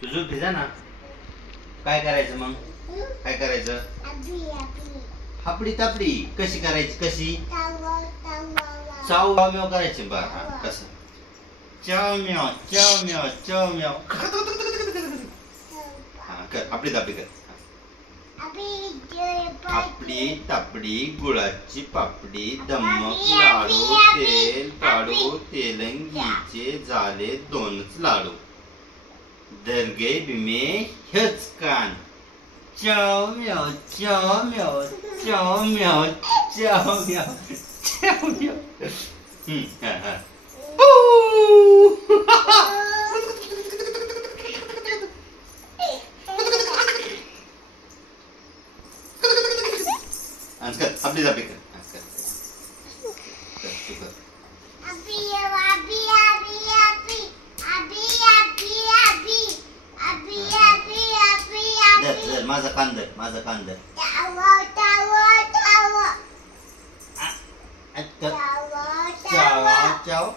तू झोपी जा ना. काय करायचं मग? काय करायचं? हापडी तापडी कशी करायची? कशी चाव म्याव करायची. बर हा कसं? चाव म्याव चाव म्याव चाव म्याव. हा कर हापडी तापडी कर. हापडी तापडी गुळाची पापडी धम्मक लाडू तेल काढू तेलंगीचे झाले 2च लाडू. दर्गे बिमे हेच कान. चाव म्याव चाव म्याव चाव म्याव चाव म्याव चाव म्याव. हा हा. कर हापडी तापडी कर. माझा कांदर माझा कांदर. चाव चाव